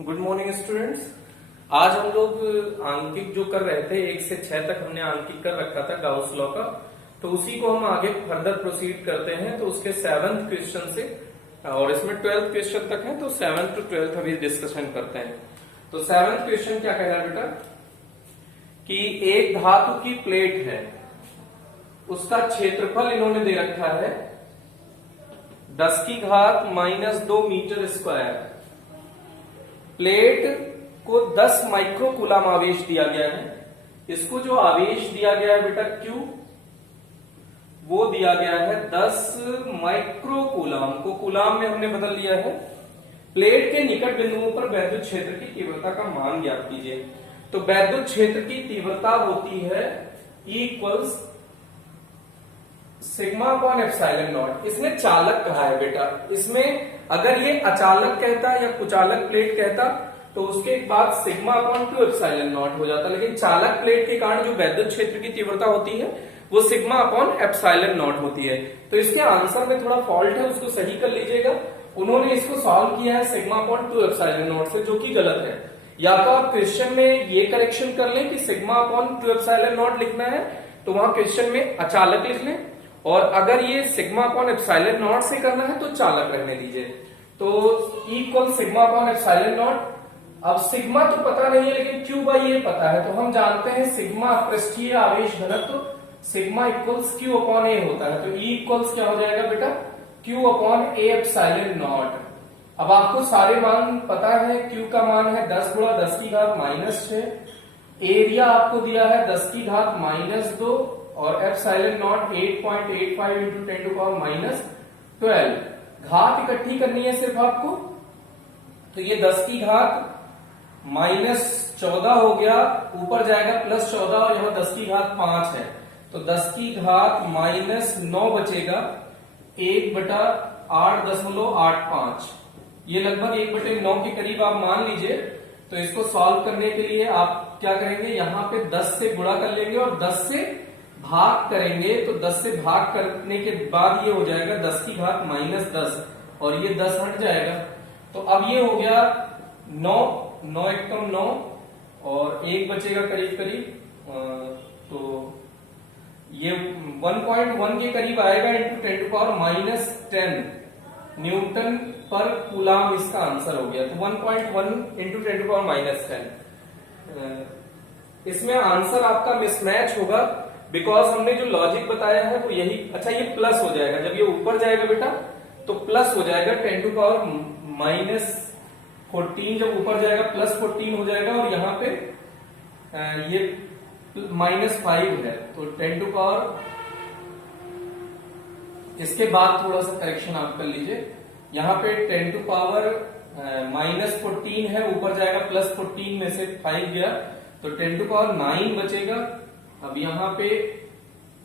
Good morning students. आज हम लोग आंकिक जो कर रहे थे 1 से 6 तक हमने आंकिक कर रखा था गाउस लॉ का, तो उसी को हम आगे फर्दर प्रोसीड करते हैं। तो उसके 7th क्वेश्चन से और इसमें 12th क्वेश्चन तक है, तो 7th to 12th अभी डिस्कशन करते हैं। तो 7th क्वेश्चन क्या कह रहा है बेटा कि एक धातु की प्लेट है, उसका क्षेत्रफल इन्होंने दे रखा है 10⁻⁻² मीटर स्क्वायर। प्लेट को 10 माइक्रो कूलाम आवेश दिया गया है। इसको जो आवेश दिया गया है बेटा Q, वो दिया गया है 10 माइक्रो कूलाम को कूलाम में हमने बदल लिया है। प्लेट के निकट बिंदुओं पर वैद्युत क्षेत्र की तीव्रता का मान ज्ञात कीजिए। तो वैद्युत क्षेत्र की तीव्रता होती है equals sigma upon epsilon not. इसने चालक कहा है बेटा, इसमें अगर ये अचालक कहता या कुचालक प्लेट कहता तो उसके बाद सिग्मा अपॉन 2 एप्सिलॉन नॉट हो जाता, लेकिन चालक प्लेट के कारण जो वैद्युत क्षेत्र की तीव्रता होती है वो सिग्मा अपॉन एप्सिलॉन नॉट होती है। तो इसके आंसर में थोड़ा फॉल्ट है, उसको सही कर लीजिएगा। उन्होंने इसको सॉल्व किया है सिग्मा अपॉन 2 एप्सिलॉन नॉट से, जो कि गलत है। या तो आप क्वेश्चन में ये करेक्शन कर लें कि सिग्मा अपॉन 2 एप्सिलॉन नॉट लिखना है, तो वहां क्वेश्चन में अचालक लिख लें, और अगर ये सिग्मा अपॉन एप्सिलॉन नॉट से करना है तो चालक रहने दीजिए। तो equal sigma upon epsilon not. अब सिग्मा तो पता नहीं है, लेकिन क्यू बाई ए पता है, तो हम जानते हैं सिग्मा पृष्ठीय आवेश घनत्व सिग्मा इक्वल्स क्यू अपॉन ए होता है। तो ई इक्वल्स क्या हो जाएगा बेटा, Q upon A epsilon not. अब आपको सारे मान पता है, क्यू का मान है 10 गुणा 10⁻⁻⁶। एरिया आपको दिया है 10⁻⁻² और एप्सिलॉन नॉट 8.85 इंटू 10⁻⁻12। घात इकट्ठी करनी है सिर्फ आपको, तो ये 10⁻⁻14 हो गया, ऊपर जाएगा +14 और यहाँ 10⁻5 है, तो 10⁻⁻9 बचेगा 1/8.85। ये लगभग 1/9 के करीब आप मान लीजिए। तो इसको सॉल्व करने के लिए आप क्या करेंगे, यहाँ पे 10 से गुणा कर लेंगे और 10 से भाग करेंगे। तो 10 से भाग करने के बाद ये हो जाएगा 10⁻−10 और ये 10 हट जाएगा। तो अब ये हो गया 9 एकम 9 और 1 बचेगा करीब करीब, तो ये 1.1 के करीब आएगा इंटू 10⁻10 न्यूटन पर कूलाम इसका आंसर हो गया। तो 1.1 इंटू 10⁻10। इसमें आंसर आपका मिसमैच होगा, बिकॉज हमने जो लॉजिक बताया है वो यही। अच्छा, ये प्लस हो जाएगा, जब ये ऊपर जाएगा बेटा तो प्लस हो जाएगा 10⁻14। जब ऊपर जाएगा +14 हो जाएगा, और यहाँ पे ये -5 है, तो 10⁻। इसके बाद थोड़ा सा करेक्शन आप कर लीजिए, यहाँ पे 10⁻−14 है, ऊपर जाएगा +14 में से 5 गया, तो 10⁻9 बचेगा। अब यहाँ पे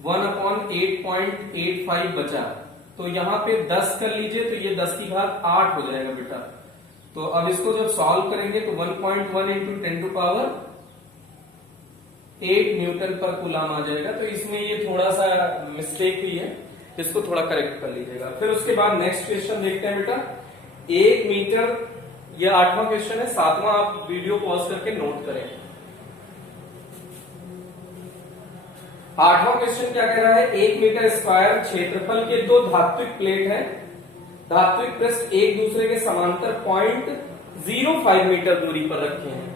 1/8.85 बचा, तो यहाँ पे 10 कर लीजिए, तो ये 10⁸ हो जाएगा बेटा। तो अब इसको जब सॉल्व करेंगे तो 1.1 इंटू 10⁻8 न्यूटन पर कूलाम आ जाएगा। तो इसमें ये थोड़ा सा मिस्टेक हुई है, इसको थोड़ा करेक्ट कर लीजिएगा। फिर उसके बाद नेक्स्ट क्वेश्चन देखते हैं बेटा। 1 मीटर, ये 8वां क्वेश्चन है, 7वां आप वीडियो पॉज करके नोट करें। 8वां क्वेश्चन क्या कह रहा है, 1 मीटर स्क्वायर क्षेत्रफल के 2 धात्विक प्लेट है। धात्विक पृष्ठ एक दूसरे के समांतर 0.05 मीटर दूरी पर रखे हैं।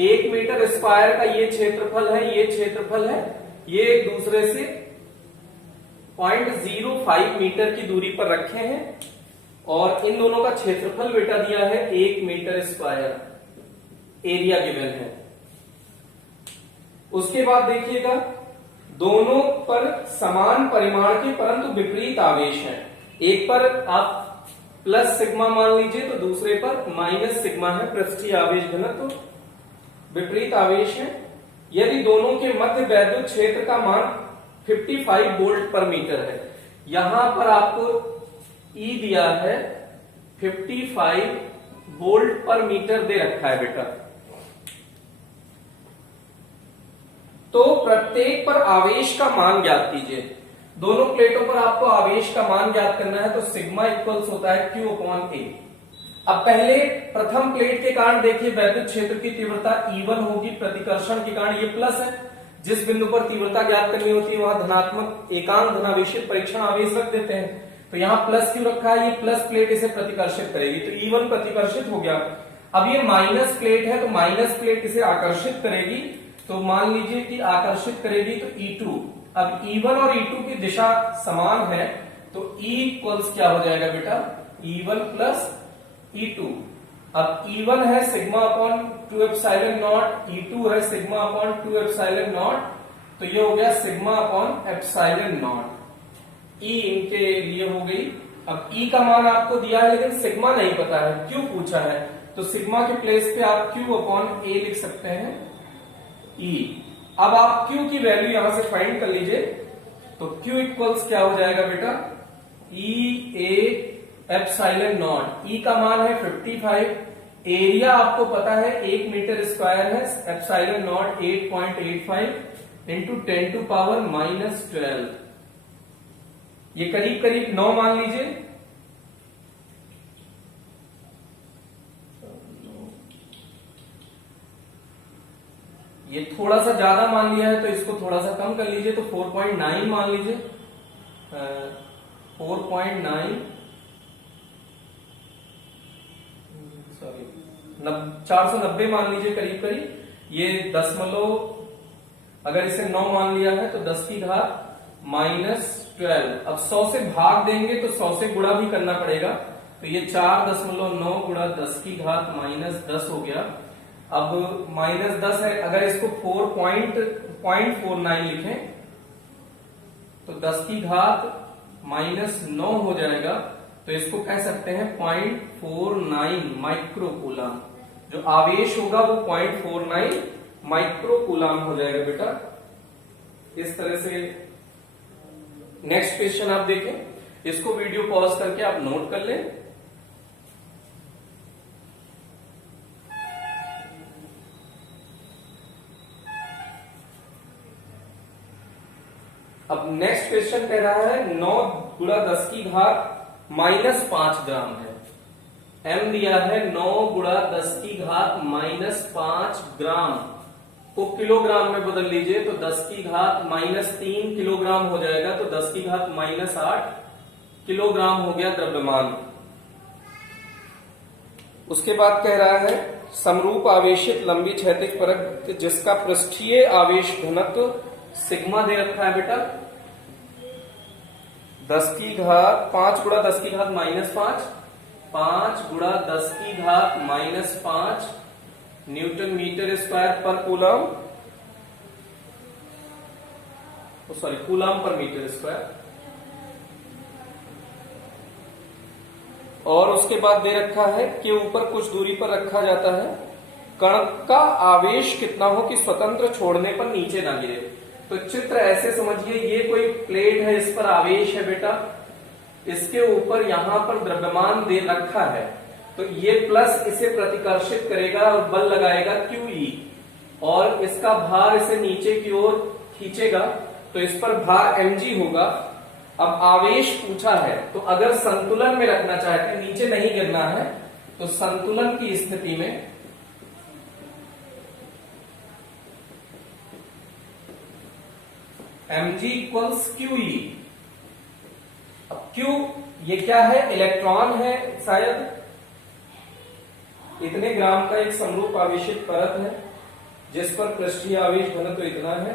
1 मीटर स्क्वायर का ये क्षेत्रफल है, ये क्षेत्रफल है, ये एक दूसरे से 0.05 मीटर की दूरी पर रखे हैं, और इन दोनों का क्षेत्रफल बेटा दिया है 1 मीटर स्क्वायर, एरिया गिवन है। उसके बाद देखिएगा, दोनों पर समान परिमाण के परंतु विपरीत आवेश है। एक पर आप प्लस सिग्मा मान लीजिए, तो दूसरे पर माइनस सिग्मा है पृष्ठीय आवेश घनत्व। तो विपरीत आवेश है। यदि दोनों के मध्य वैद्युत क्षेत्र का मान 55 वोल्ट पर मीटर है, यहां पर आपको ई दिया है 55 वोल्ट पर मीटर दे रखा है बेटा। तो प्रत्येक पर आवेश का मान ज्ञात कीजिए। दोनों प्लेटों पर आपको आवेश का मान ज्ञात करना है, तो सिग्मा इक्वल्स होता है Q अपॉन ए। अब पहले प्रथम प्लेट के कारण देखिए वैद्युत क्षेत्र की तीव्रता E1 होगी, प्रतिकर्षण के कारण ये प्लस है। जिस बिंदु पर तीव्रता ज्ञात करनी होती है वहां धनात्मक एकांक धनावेशित परीक्षण आवेश रख देते हैं। तो यहाँ प्लस क्यों रखा है, ये प्लस प्लेट इसे प्रतिकर्षित करेगी, तो E1 प्रतिकर्षित हो गया। अब ये माइनस प्लेट है, तो माइनस प्लेट इसे आकर्षित करेगी, तो मान लीजिए कि आकर्षित करेगी तो E2। अब E1 और E2 की दिशा समान है, तो E इक्वल्स क्या हो जाएगा बेटा, E1 प्लस E2। अब E1 है sigma upon 2 epsilon not, E2 है सिग्मा अपॉन 2 एप्सिलॉन नॉट, तो ये हो गया sigma upon epsilon not. E इनके लिए हो गई। अब E का मान आपको दिया है लेकिन सिग्मा नहीं पता है, क्यों पूछा है, तो सिग्मा के प्लेस पे आप Q अपॉन A लिख सकते हैं E। अब आप Q की वैल्यू यहां से फाइंड कर लीजिए, तो Q इक्वल्स क्या हो जाएगा बेटा, E A epsilon not. E का मान है 55, एरिया आपको पता है 1 मीटर स्क्वायर है, epsilon nought 8.85 into 10 to power -12, ये करीब करीब 9 मान लीजिए। ये थोड़ा सा ज्यादा मान लिया है तो इसको थोड़ा सा कम कर लीजिए, तो 4.9 मान लीजिए, 4.9 सॉरी 490 मान लीजिए करीब करीब। ये दशमलव, अगर इसे 9 मान लिया है तो 10 की घात -12। अब 100 से भाग देंगे तो 100 से गुणा भी करना पड़ेगा, तो ये 4.9 गुणा 10 की घात -10 हो गया। अब -10 है, अगर इसको 4.49 लिखें तो 10 की घात -9 हो जाएगा, तो इसको कह सकते हैं 0.49 माइक्रोकूलम। जो आवेश होगा वो 0.49 माइक्रोकूलम हो जाएगा बेटा। इस तरह से नेक्स्ट क्वेश्चन आप देखें, इसको वीडियो पॉज करके आप नोट कर लें। अब नेक्स्ट क्वेश्चन कह रहा है 9 गुणा 10 की घात -5 ग्राम है। M दिया है 9 गुणा 10 की घात -5 ग्राम को किलोग्राम में बदल लीजिए, तो 10 की घात -3 किलोग्राम हो जाएगा, तो 10 की घात -8 किलोग्राम हो गया द्रव्यमान। उसके बाद कह रहा है समरूप आवेशित लंबी क्षैतिज परत जिसका पृष्ठीय आवेश घनत्व सिग्मा दे रखा है बेटा, 10 की घात 5 गुणा 10 की घात -5, 5 गुणा 10 की घात -5 न्यूटन मीटर स्क्वायर पर कूलम, सॉरी कूलम पर मीटर स्क्वायर। और उसके बाद दे रखा है कि ऊपर कुछ दूरी पर रखा जाता है, कण का आवेश कितना हो कि स्वतंत्र छोड़ने पर नीचे ना गिरे। तो चित्र ऐसे समझिए, ये कोई प्लेट है, इस पर आवेश है बेटा, इसके ऊपर यहां पर द्रव्यमान दे रखा है, तो ये प्लस इसे प्रतिकर्षित करेगा और बल लगाएगा QE, और इसका भार इसे नीचे की ओर खींचेगा, तो इस पर भार mg होगा। अब आवेश पूछा है, तो अगर संतुलन में रखना चाहते हैं, नीचे नहीं गिरना है, तो संतुलन की स्थिति में mg इक्वल्स QE। अब Q ये क्या है, इलेक्ट्रॉन है, शायद इतने ग्राम का एक समरूप आवेशित परत है जिस पर पृष्ठीय आवेश घनत्व इतना है।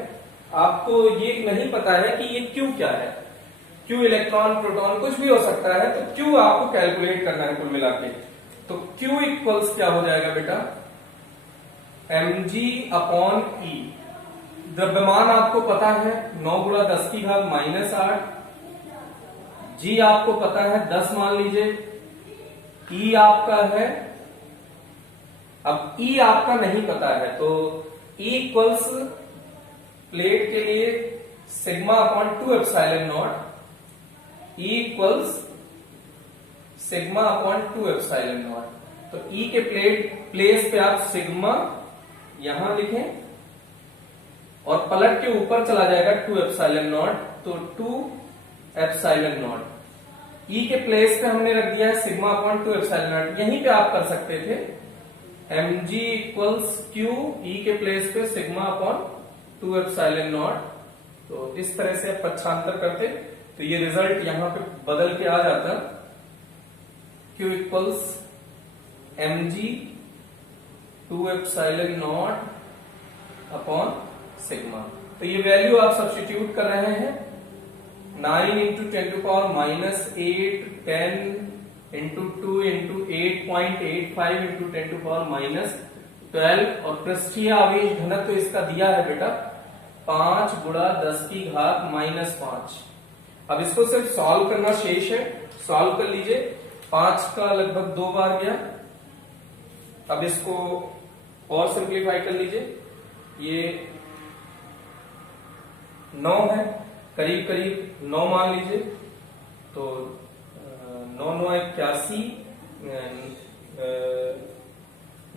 आपको ये नहीं पता है कि ये Q क्या है, Q इलेक्ट्रॉन प्रोटॉन कुछ भी हो सकता है, तो Q आपको कैलकुलेट करना है कुल मिला के। तो Q इक्वल्स क्या हो जाएगा बेटा, mg अपॉन E। द्रव्यमान आपको पता है 9 गुणा 10 की घात -8, G आपको पता है 10 मान लीजिए, E आपका है, अब E आपका नहीं पता है, तो E इक्वल्स प्लेट के लिए sigma upon 2 epsilon not, E equals sigma upon 2 epsilon not. तो E के प्लेस पे आप सिग्मा यहां लिखें और पलट के ऊपर चला जाएगा 2 एप्सिलॉन नॉट, तो 2 एप्सिलॉन नॉट। ई के प्लेस पे हमने रख दिया है सिग्मा अपॉन 2 एप्सिलॉन नॉट। यहीं पे आप कर सकते थे mg इक्वल्स क्यू, ई के प्लेस पे सिग्मा अपॉन 2 एप्सिलॉन नॉट। तो इस तरह से आप पक्षांतर करते तो ये रिजल्ट यहां पे बदल के आ जाता, Q equals mg 2 epsilon nought upon sigma. तो ये वैल्यू आप सब्स्टिट्यूट कर रहे हैं 9 into 10 to power minus 8, 10 into 2 into 8.85 into 10 to power minus 12 और पृष्ठीय आवेश घनत्व तो इसका दिया है बेटा 5 गुणा 10 की घात माइनस 5। अब इसको सिर्फ सॉल्व करना शेष है, सॉल्व कर लीजिए। 5 का लगभग 2 बार गया। अब इसको और सिंप्लीफाई कर लीजिए। ये 9 है, करीब करीब 9 मान लीजिए। तो 9 9 81,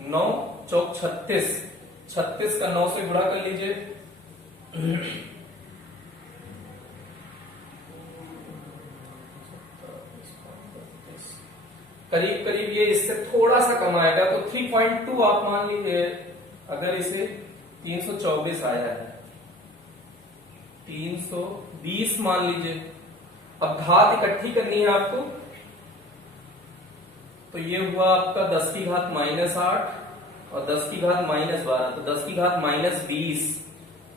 9 चौक 36, 36 का 9 से गुणा कर लीजिए। करीब करीब ये इससे थोड़ा सा कम आएगा, तो 3.2 आप मान लीजिए। अगर इसे 324 आया है, 320 मान लीजिए। अब घात इकट्ठी करनी है आपको, तो ये हुआ आपका 10 की घात माइनस 8 और 10 की घात माइनस 12, तो 10 की घात माइनस 20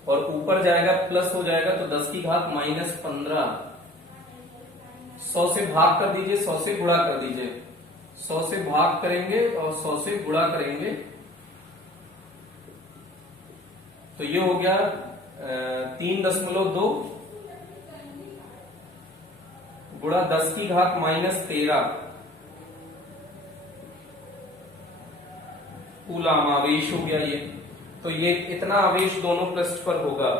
और ऊपर जाएगा प्लस हो जाएगा तो 10 की घात माइनस 15। 100 से भाग कर दीजिए, 100 से गुणा कर दीजिए। 100 से भाग करेंगे और 100 से गुणा करेंगे तो ये हो गया 3.2 गुणा 10 की घात माइनस 13 कूलम आवेश हो गया ये। तो ये इतना आवेश दोनों पृष्ठ पर होगा।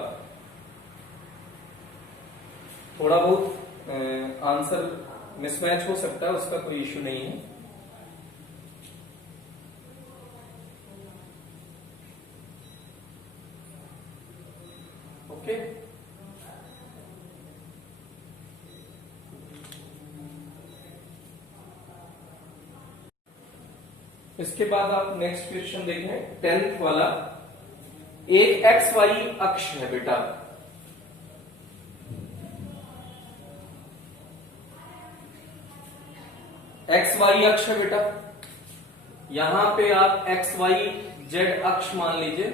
थोड़ा बहुत आंसर मिसमैच हो सकता है, उसका कोई इश्यू नहीं है। ओके, इसके बाद आप नेक्स्ट क्वेश्चन देखें 10th वाला। एक एक्स वाई अक्ष है बेटा, एक्स वाई अक्ष है बेटा। यहां पे आप एक्स वाई जेड अक्ष मान लीजिए,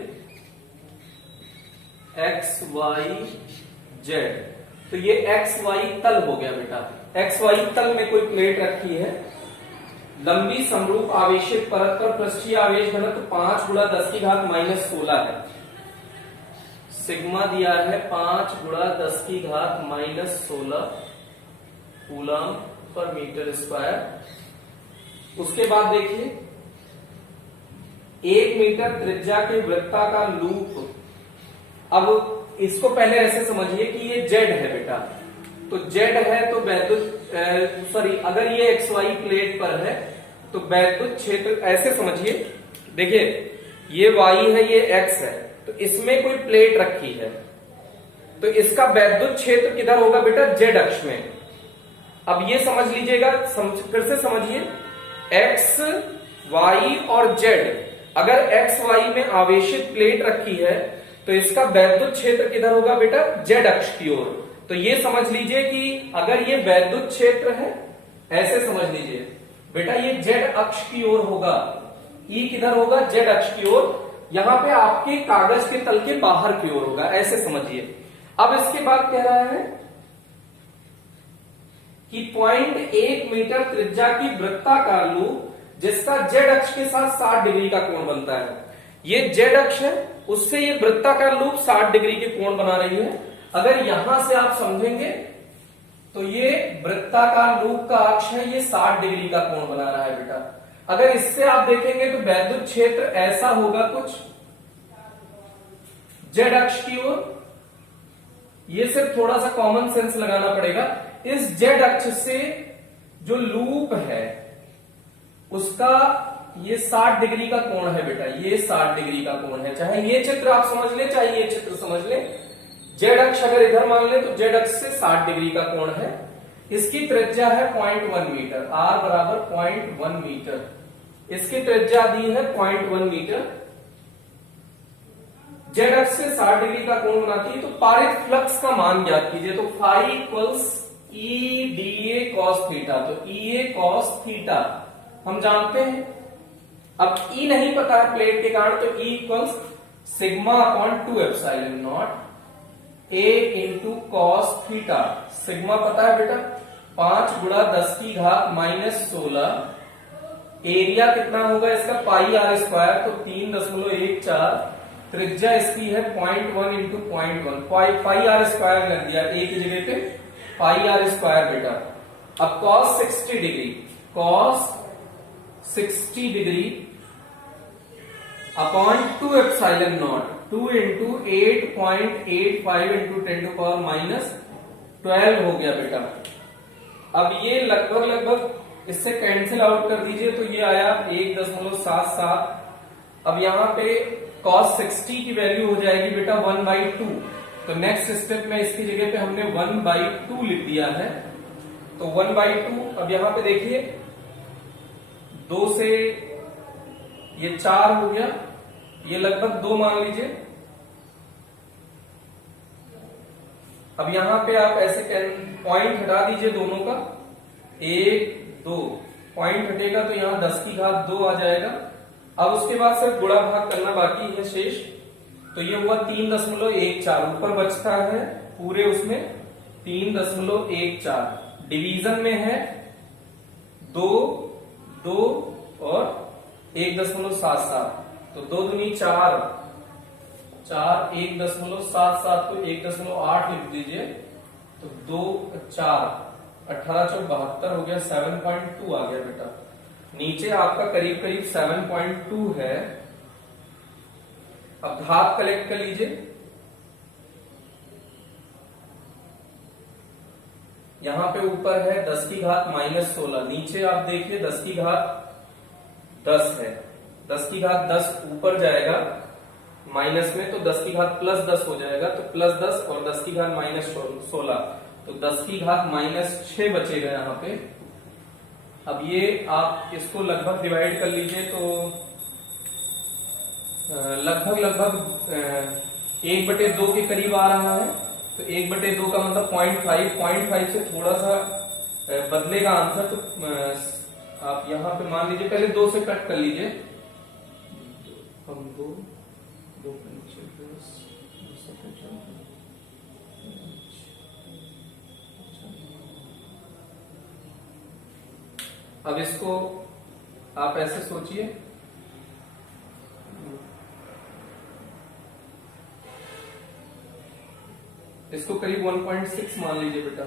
एक्स वाई जेड। तो ये एक्स वाई तल हो गया बेटा। एक्स वाई तल में कोई प्लेट रखी है, लंबी समरूप आवेशित परत पर पृष्ठीय आवेश घनत्व 5 गुणा 10 की घात माइनस 16 है। सिग्मा दिया है 5 गुणा 10 की घात माइनस 16 कूलम पर मीटर स्क्वायर। उसके बाद देखिए 1 मीटर त्रिज्या के वृत्ताकार लूप। अब इसको पहले ऐसे समझिए कि ये जेड है बेटा, तो जेड है तो वैद्युत अगर ये एक्स वाई प्लेट पर है तो वैद्युत क्षेत्र ऐसे समझिए। देखिए ये वाई है, ये एक्स है, तो इसमें कोई प्लेट रखी है, तो इसका वैद्युत क्षेत्र किधर होगा बेटा? जेड अक्ष में। अब ये समझ लीजिएगा, फिर से समझिए, एक्स वाई और जेड, अगर एक्स वाई में आवेशित प्लेट रखी है तो इसका वैद्युत क्षेत्र किधर होगा बेटा? जेड अक्ष की ओर। तो ये समझ लीजिए कि अगर ये वैद्युत क्षेत्र है, ऐसे समझ लीजिए बेटा, ये जेड अक्ष की ओर होगा। ई किधर होगा? जेड अक्ष की ओर। यहां पे आपके कागज के तल के बाहर की ओर होगा, ऐसे समझिए। अब इसके बाद कह रहा है कि 0.1 मीटर त्रिज्या की वृत्ताकार लूप जिसका जेड अक्ष के साथ 60 डिग्री का कोण बनता है। ये जेड अक्ष है, उससे ये वृत्ताकार लूप 60 डिग्री के कोण बना रही है। अगर यहां से आप समझेंगे तो ये वृत्ताकार लूप का अक्ष है, ये 60 डिग्री का कोण बना रहा है बेटा। अगर इससे आप देखेंगे तो वैद्युत क्षेत्र ऐसा होगा कुछ जेड अक्ष की ओर। ये सिर्फ थोड़ा सा कॉमन सेंस लगाना पड़ेगा। इस जेड अक्ष से जो लूप है उसका ये 60 डिग्री का कोण है बेटा, ये 60 डिग्री का कोण है। चाहे ये चित्र आप समझ ले, चाहे ये चित्र समझ ले, जेड अक्ष अगर इधर मान ले तो जेड अक्ष से 60 डिग्री का कोण है। इसकी त्रिज्या है 0.1 मीटर, r बराबर 0.1 मीटर, इसकी त्रिज्या दी है 0.1 मीटर, जेड अक्ष से 60 डिग्री का कोण बनाती है। तो पारित फ्लक्स का मान ज्ञात कीजिए। तो phi equals E D A cos theta, तो ई ए कॉस थीटा हम जानते हैं। अब ई नहीं पता है प्लेट के कारण, तो E equals sigma upon 2 epsilon not a into cos theta. Sigma पता है बेटा 5 गुणा 10 की घात -16, एरिया कितना होगा इसका पाई आर स्क्वायर, तो 3.14, त्रिज्या इसकी है 0.1 इंटू 0.1, पाई आर स्क्वायर कर दिया ए की जगह पे पाई आर स्क्वायर बेटा। अब cos 60 degree, cos 60 degree upon 2 epsilon not, 2 into 8.85 into 10⁻⁻12 हो गया बेटा। अब ये लगभग इससे कैंसिल आउट कर दीजिए, तो ये आया 1.77। अब यहाँ पे cos 60 की वैल्यू हो जाएगी बेटा 1/2। तो नेक्स्ट स्टेप में इसकी जगह पे हमने 1/2 लिख दिया है। तो 1/2, अब यहाँ पे देखिए 2 से ये 4 हो गया, ये लगभग 2 मान लीजिए। अब यहां पे आप ऐसे पॉइंट हटा दीजिए दोनों का, 1 2 पॉइंट हटेगा तो यहां 10 की घात 2 आ जाएगा। अब उसके बाद सिर्फ गुणा भाग करना बाकी है शेष, तो ये हुआ 3.14, ऊपर बचता है पूरे उसमें 3.14, डिवीजन में है 2 2 और 1.77, तो 2 दूनी 4, 1.77 को 1.8 लिख दीजिए, तो 2 4 18 चौक 72 हो गया, 7.2 आ गया बेटा। नीचे आपका करीब करीब 7.2 है। अब घात कलेक्ट कर लीजिए, यहां पे ऊपर है 10 की घात -16, नीचे आप देखिए 10 की घात 10 है, 10 की घात 10 ऊपर जाएगा माइनस में, तो 10 की घात +10 हो जाएगा, तो +10 और 10 की घात -16, तो 10 की घात -6 बचेगा यहाँ पे। अब ये आप इसको लगभग डिवाइड कर लीजिए, तो लगभग 1/2 के करीब आ रहा है। तो 1/2 का मतलब 0.5 से थोड़ा सा बदलेगा आंसर। तो आप यहाँ पे मान लीजिए पहले 2 से कट कर लीजिए, हम 2 अब इसको आप ऐसे सोचिए, इसको करीब 1.6 मान लीजिए बेटा।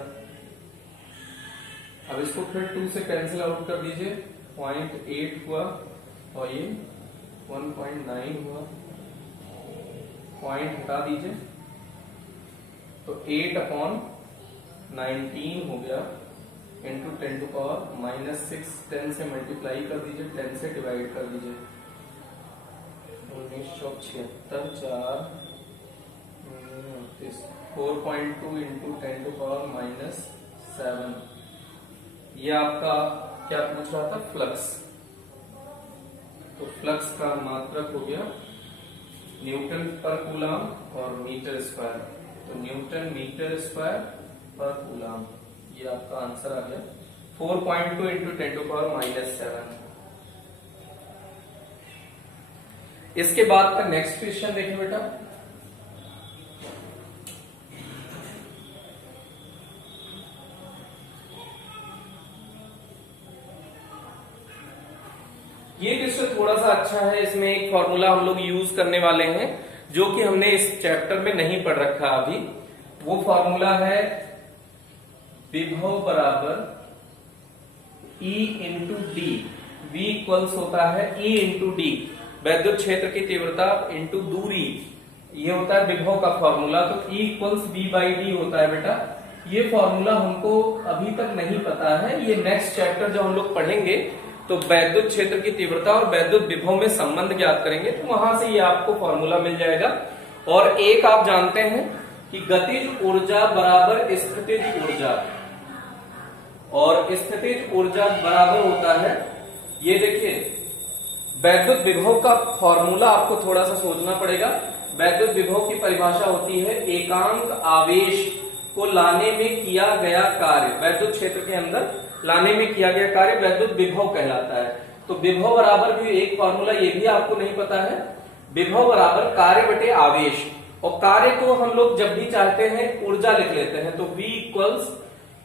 अब इसको फिर 2 से कैंसिल आउट कर दीजिए, 0.8 हुआ और ये 1.9 हुआ, पॉइंट हटा दीजिए, तो 8/19 हो गया इंटू 10⁻⁻6, 10 से मल्टीप्लाई कर दीजिए, 10 से डिवाइड कर दीजिए, 1976 4.2 इंटू 10⁻⁷। ये आपका क्या पूछ रहा था, फ्लक्स। तो फ्लक्स का मात्रक हो गया न्यूटन पर कूलम और मीटर स्क्वायर, तो न्यूटन मीटर स्क्वायर पर कूलम, ये आपका आंसर आ गया 4.2 इंटू 10⁻⁷। इसके बाद का नेक्स्ट क्वेश्चन देखें बेटा। ये क्वेश्चन थोड़ा सा अच्छा है, इसमें एक फॉर्मूला हम लोग यूज करने वाले हैं जो कि हमने इस चैप्टर में नहीं पढ़ रखा अभी। वो फॉर्मूला है विभव बराबर E into D, V equals होता है E इंटू डी, वैद्युत क्षेत्र की तीव्रता इंटू दूरी, ये होता है विभव का फॉर्मूला। तो E इक्वल्स V/D होता है बेटा। ये फॉर्मूला हमको अभी तक नहीं पता है, ये नेक्स्ट चैप्टर जब हम लोग पढ़ेंगे तो वैद्युत क्षेत्र की तीव्रता और वैद्युत विभव में संबंध ज्ञात करेंगे, तो वहां से ये आपको फॉर्मूला मिल जाएगा। और एक आप जानते हैं कि गतिज ऊर्जा बराबर स्थितिज ऊर्जा, और स्थितिज ऊर्जा बराबर होता है, ये देखिए वैद्युत विभव का फॉर्मूला आपको थोड़ा सा सोचना पड़ेगा। वैद्युत विभव की परिभाषा होती है एकांक आवेश को लाने में किया गया कार्य, वैद्युत क्षेत्र के अंदर लाने में किया गया कार्य वैद्युत विभव कहलाता है। तो विभव बराबर भी एक फॉर्मूला ये भी आपको नहीं पता है, विभव बराबर कार्य बटे आवेश, और कार्य को हम लोग जब भी चाहते हैं ऊर्जा लिख लेते हैं, तो V equals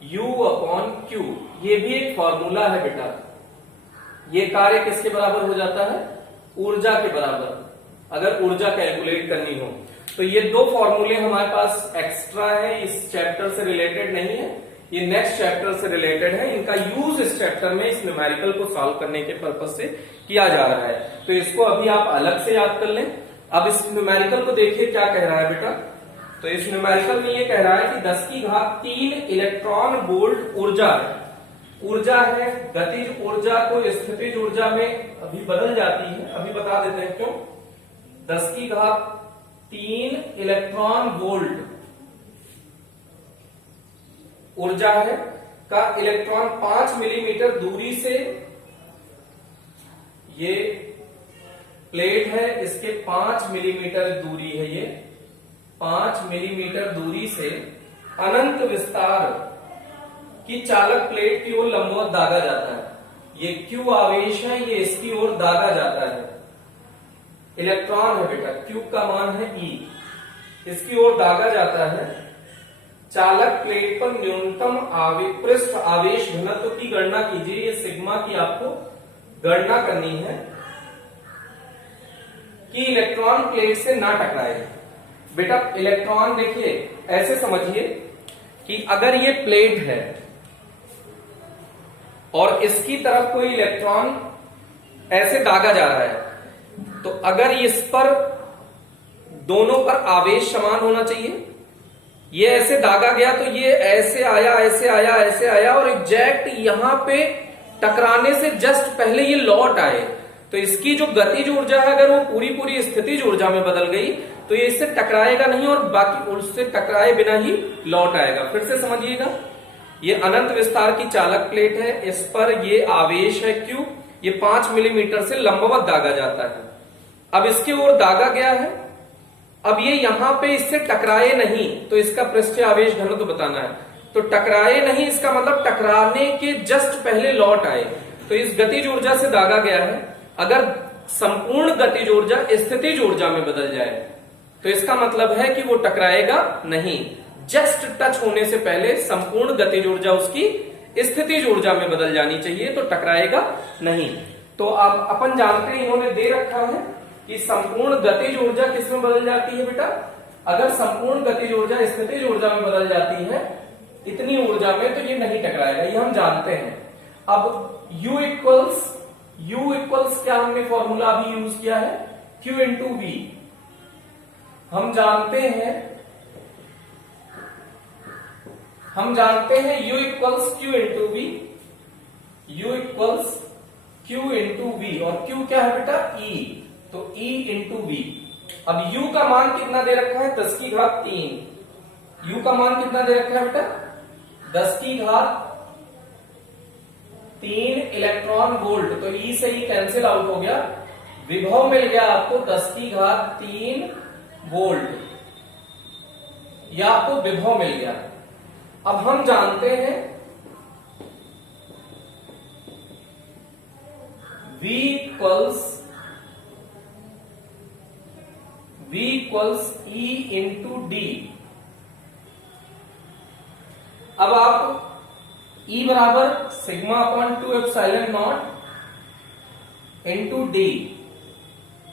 U upon Q, ये भी एक फॉर्मूला है बेटा। ये कार्य किसके बराबर हो जाता है? ऊर्जा के बराबर, अगर ऊर्जा कैलकुलेट करनी हो। तो ये दो फॉर्मूले हमारे पास एक्स्ट्रा है, इस चैप्टर से रिलेटेड नहीं है, ये नेक्स्ट चैप्टर से रिलेटेड है। इनका यूज इस चैप्टर में इस न्यूमेरिकल को सॉल्व करने के पर्पज से किया जा रहा है, तो इसको अभी आप अलग से याद कर लें। अब इस न्यूमेरिकल को देखिए क्या कह रहा है बेटा। तो इस न्यूमेरिकल में ये कह रहा है कि 10 की घात 3 इलेक्ट्रॉन वोल्ट ऊर्जा है, ऊर्जा है। गतिज ऊर्जा को स्थितिज ऊर्जा में अभी बदल जाती है, अभी बता देते हैं क्यों। 10 की घात 3 इलेक्ट्रॉन वोल्ट ऊर्जा है का इलेक्ट्रॉन 5 मिलीमीटर दूरी से, ये प्लेट है, इसके 5 मिलीमीटर दूरी है, ये 5 मिलीमीटर दूरी से अनंत विस्तार की चालक प्लेट की ओर लंबवत दागा जाता है। ये Q आवेश है, ये इसकी ओर दागा जाता है। इलेक्ट्रॉन है बेटा, Q का मान है E, इसकी ओर दागा जाता है। चालक प्लेट पर न्यूनतम पृष्ठ आवेश घनत्व की गणना कीजिए, ये सिग्मा की आपको गणना करनी है कि इलेक्ट्रॉन प्लेट से ना टकराए। बेटा इलेक्ट्रॉन देखिए ऐसे समझिए कि अगर ये प्लेट है और इसकी तरफ कोई इलेक्ट्रॉन ऐसे दागा जा रहा है, तो अगर इस पर दोनों पर आवेश समान होना चाहिए। ये ऐसे दागा गया तो ये ऐसे आया, ऐसे आया, ऐसे आया, और एग्जैक्ट यहां पे टकराने से जस्ट पहले ये लौट आए, तो इसकी जो गतिज ऊर्जा है अगर वो पूरी पूरी स्थितिज ऊर्जा में बदल गई तो ये इससे टकराएगा नहीं और बाकी उससे टकराए बिना ही लौट आएगा। फिर से समझिएगा, ये अनंत विस्तार की चालक प्लेट है, इस पर ये आवेश है Q, ये 5 मिलीमीटर से लंबवत दागा जाता है। अब इसकी ओर दागा गया है, अब ये यहां पे इससे टकराए नहीं, तो इसका पृष्ठीय आवेश घनत्व बताना है। तो टकराए नहीं इसका मतलब टकराने के जस्ट पहले लौट आए, तो इस गतिज ऊर्जा से दागा गया है। अगर संपूर्ण गतिज ऊर्जा स्थितिज ऊर्जा में बदल जाए तो इसका मतलब है कि वो टकराएगा नहीं, जस्ट टच होने से पहले संपूर्ण गतिज ऊर्जा उसकी स्थितिज ऊर्जा में बदल जानी चाहिए, तो टकराएगा नहीं। तो अब अपन जानते हैं, इन्होंने दे रखा है कि संपूर्ण गतिज ऊर्जा किसमें बदल जाती है बेटा। अगर संपूर्ण गतिज ऊर्जा स्थितिज ऊर्जा में बदल जाती है इतनी ऊर्जा में, तो ये नहीं टकराएगा, ये हम जानते हैं। अब U इक्वल्स क्या हमने फॉर्मूला अभी यूज किया है, Q इंटू V। हम जानते हैं U equals Q into V, U equals Q into V, और Q क्या है बेटा E, तो E इंटू V। अब U का मान कितना दे रखा है, 10 की घात 3। U का मान कितना दे रखा है बेटा, 10 की घात 3 इलेक्ट्रॉन वोल्ट, तो E से E कैंसिल आउट हो गया। विभव मिल गया आपको 10 की घात 3 वोल्ट, यह आपको विभव मिल गया। अब हम जानते हैं V equals E into D। अब आप E बराबर sigma upon 2 epsilon not into D।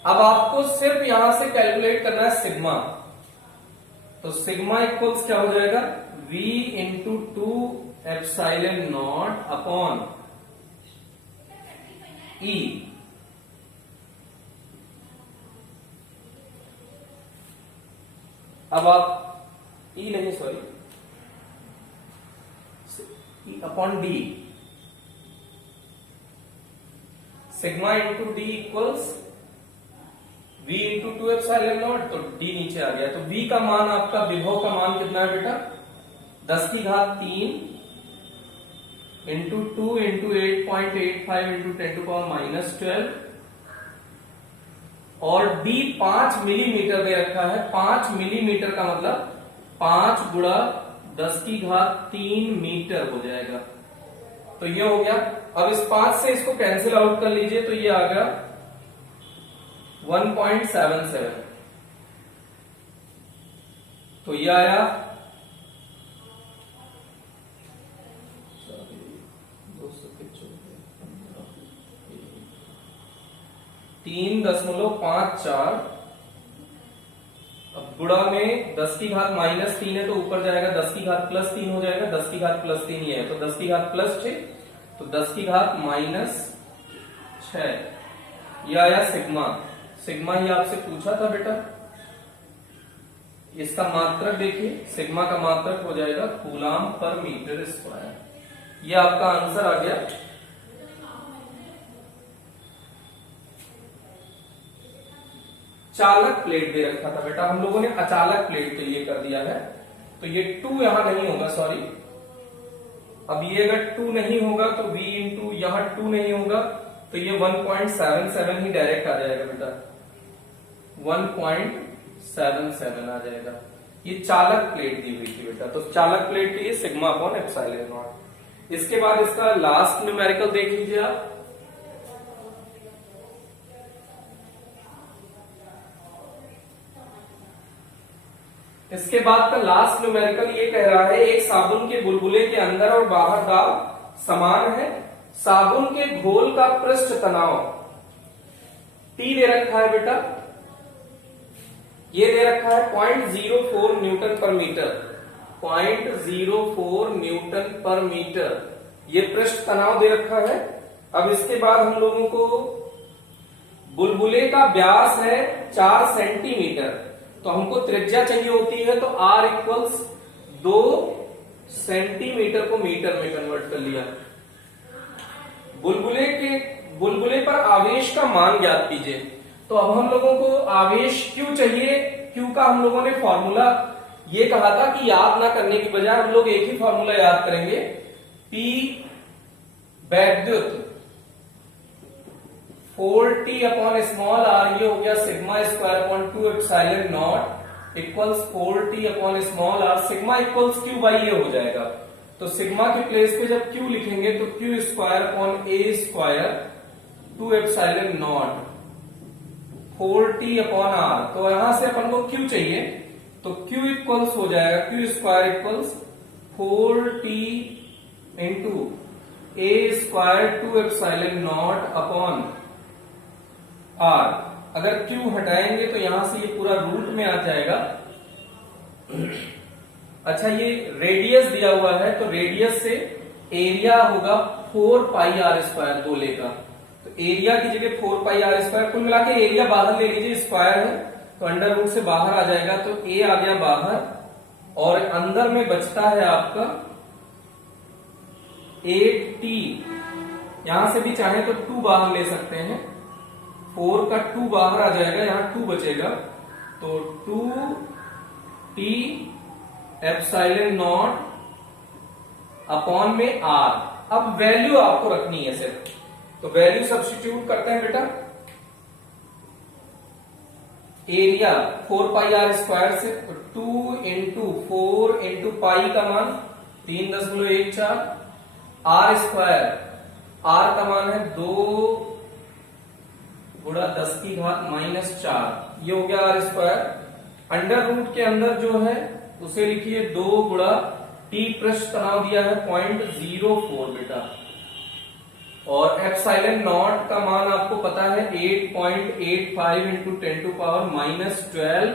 अब आपको सिर्फ यहां से कैलकुलेट करना है सिग्मा, तो सिग्मा इक्वल्स क्या हो जाएगा, V into 2 epsilon nought upon E। अब आप E नहीं sorry E upon D, sigma into D equals V into 2 epsilon not, तो D नीचे आ गया। तो V का मान आपका विभव का मान कितना है बेटा, 10 की घात 3 इंटू 2 इंटू 8.85 इंटू 10⁻⁻12 और डी 5 मिलीमीटर दे रखा है। 5 मिलीमीटर का मतलब 5 गुणा 10⁻³ मीटर हो जाएगा। तो ये हो गया। अब इस 5 से इसको कैंसिल आउट कर लीजिए तो ये आ गया 1.77। तो ये आया 3.54। अब गुणा में 10⁻−3 है तो ऊपर जाएगा 10⁻+3 हो जाएगा। 10⁻+3 ये है तो 10⁻+6 तो 10⁻−6 ये आया सिग्मा। सिग्मा ही आपसे पूछा था बेटा। इसका मात्रक देखिए, सिग्मा का मात्रक हो जाएगा कूलाम पर मीटर स्क्वायर। ये आपका आंसर आ गया। चालक प्लेट दे रखा था बेटा, हम लोगों ने अचालक प्लेट के लिए कर दिया है। तो ये 2 यहां नहीं होगा, सॉरी। अब ये अगर 2 नहीं होगा तो v इंटू यहां 2 नहीं होगा तो ये 1.77 ही डायरेक्ट आ जाएगा बेटा। 1.77 आ जाएगा। ये चालक प्लेट दी हुई थी बेटा। तो चालक प्लेट के लिए सिग्मा अपॉन एप्सिलॉन नॉट। इसके बाद इसका लास्ट न्यूमेरिकल देख लीजिए आप। इसके बाद का लास्ट न्यूमेरिकल ये कह रहा है एक साबुन के बुलबुले के अंदर और बाहर दाब समान है। साबुन के घोल का पृष्ठ तनाव T दे रखा है बेटा। ये दे रखा है 0.04 न्यूटन पर मीटर। 0.04 न्यूटन पर मीटर ये पृष्ठ तनाव दे रखा है। अब इसके बाद हम लोगों को बुलबुले का व्यास है 4 सेंटीमीटर। तो हमको त्रिज्या चाहिए होती है तो R इक्वल्स 2 सेंटीमीटर को मीटर में कन्वर्ट कर लिया। बुलबुले पर आवेश का मान ज्ञात कीजिए। तो अब हम लोगों को आवेश Q चाहिए। Q का हम लोगों ने फॉर्मूला ये कहा था कि याद ना करने की बजाय हम लोग एक ही फॉर्मूला याद करेंगे। P वैद्युत 4T अपॉन स्मॉल r ये हो गया sigma square upon 2 epsilon not equals 4T upon small r। Sigma equals Q by ये हो जाएगा। तो सिग्मा के प्लेस पे जब Q लिखेंगे तो Q square upon A square 2 epsilon not 4T upon r। तो यहां से अपन को Q चाहिए तो Q इक्वल्स हो जाएगा Q square equals 4T into A square 2 epsilon nought upon R। अगर Q हटाएंगे तो यहां से ये पूरा रूट में आ जाएगा। अच्छा ये रेडियस दिया हुआ है तो रेडियस से एरिया होगा 4 पाई r स्क्वायर गोले का। तो एरिया की जगह 4 पाई r स्क्वायर। कुल मिला के एरिया बाहर ले लीजिए, स्क्वायर है तो अंडर रूट से बाहर आ जाएगा। तो a आ गया बाहर और अंदर में बचता है आपका 8T। यहां से भी चाहे तो 2 बाहर ले सकते हैं। 4 का 2 बाहर आ जाएगा, यहां 2 बचेगा तो 2T एप्सिलॉन नॉट अपॉन में R। अब वैल्यू आपको रखनी है सिर्फ, तो वैल्यू सब्स्टिट्यूट करते हैं बेटा। एरिया 4 पाई r स्क्वायर से 2 इंटू 4 इंटू पाई का मान 3.14 r स्क्वायर। r का मान है 2 गुणा 10⁻⁻4 ये हो गया r स्क्वायर। अंडर रूट के अंदर जो है उसे लिखिए 2 गुणा T पृष्ठ तनाव दिया है 0.04 बेटा। और एप्सिलॉन नॉट का मान आपको पता है 8.85 इंटू 10⁻⁻12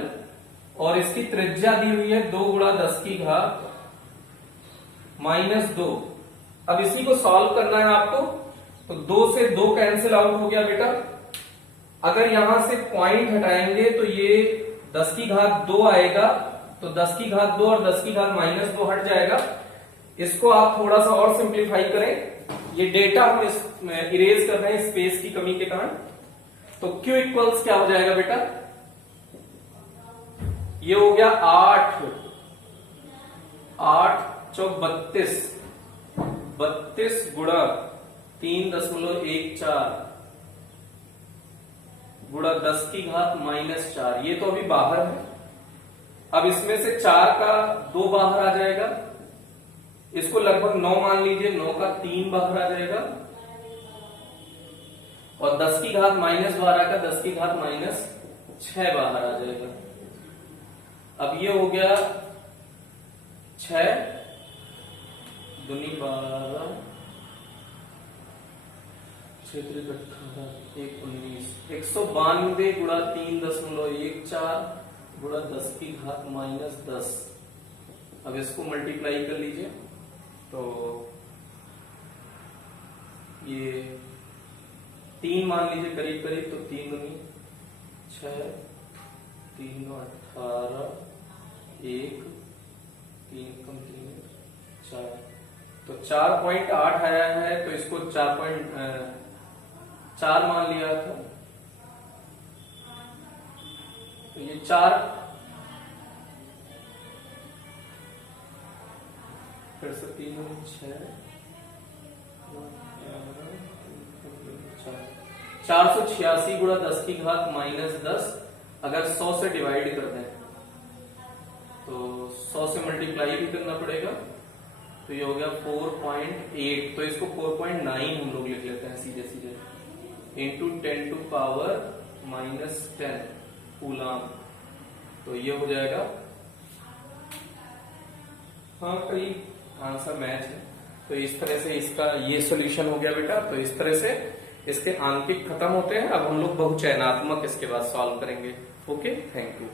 और इसकी त्रिज्या दी हुई है 2 गुणा 10⁻⁻2। अब इसी को सॉल्व करना है आपको। तो 2 से 2 कैंसिल आउट हो गया बेटा। अगर यहां से पॉइंट हटाएंगे तो ये 10⁻2 आएगा। तो 10⁻2 और 10⁻−2 हट जाएगा। इसको आप थोड़ा सा और सिंप्लीफाई करें। ये डेटा हम इरेज कर रहे हैं स्पेस की कमी के कारण। तो Q इक्वल्स क्या हो जाएगा बेटा? ये हो गया 8 चौक 32 32 गुणा 3.14 गुणा 10 की घात -4, ये तो अभी बाहर है। अब इसमें से 4 का 2 बाहर आ जाएगा, इसको लगभग 9 मान लीजिए, 9 का 3 बाहर आ जाएगा, और 10 की घात -12 का 10 की घात -6 बाहर आ जाएगा। अब ये हो गया 6 दूनी 12, 6 3 18 1 19, 192 गुणा 3.14 गुणा 10 की घात -10। अब इसको मल्टीप्लाई कर लीजिए, तो ये 3 मान लीजिए करीब करीब, तो 3 दूनी 6, 3 18, 1 3 कम 3 4, तो 4.8 आया है, तो इसको 4 मान लिया था, तो ये 4 फिर से 3 6 486 गुणा 10 की घात -10, अगर 100 से डिवाइड कर दें तो 100 से मल्टीप्लाई भी करना पड़ेगा, तो ये हो गया 4.8, तो इसको 4.9 हम लोग लिख लेते हैं सीधे सीधे, इंटू 10 टू पावर -10 कूलाम, तो ये हो जाएगा, हाँ करीब आंसर मैच है। तो इस तरह से इसका ये सॉल्यूशन हो गया बेटा। तो इस तरह से इसके आंकिक खत्म होते हैं। अब हम लोग बहुचयनात्मक इसके बाद सॉल्व करेंगे। Okay, thank you.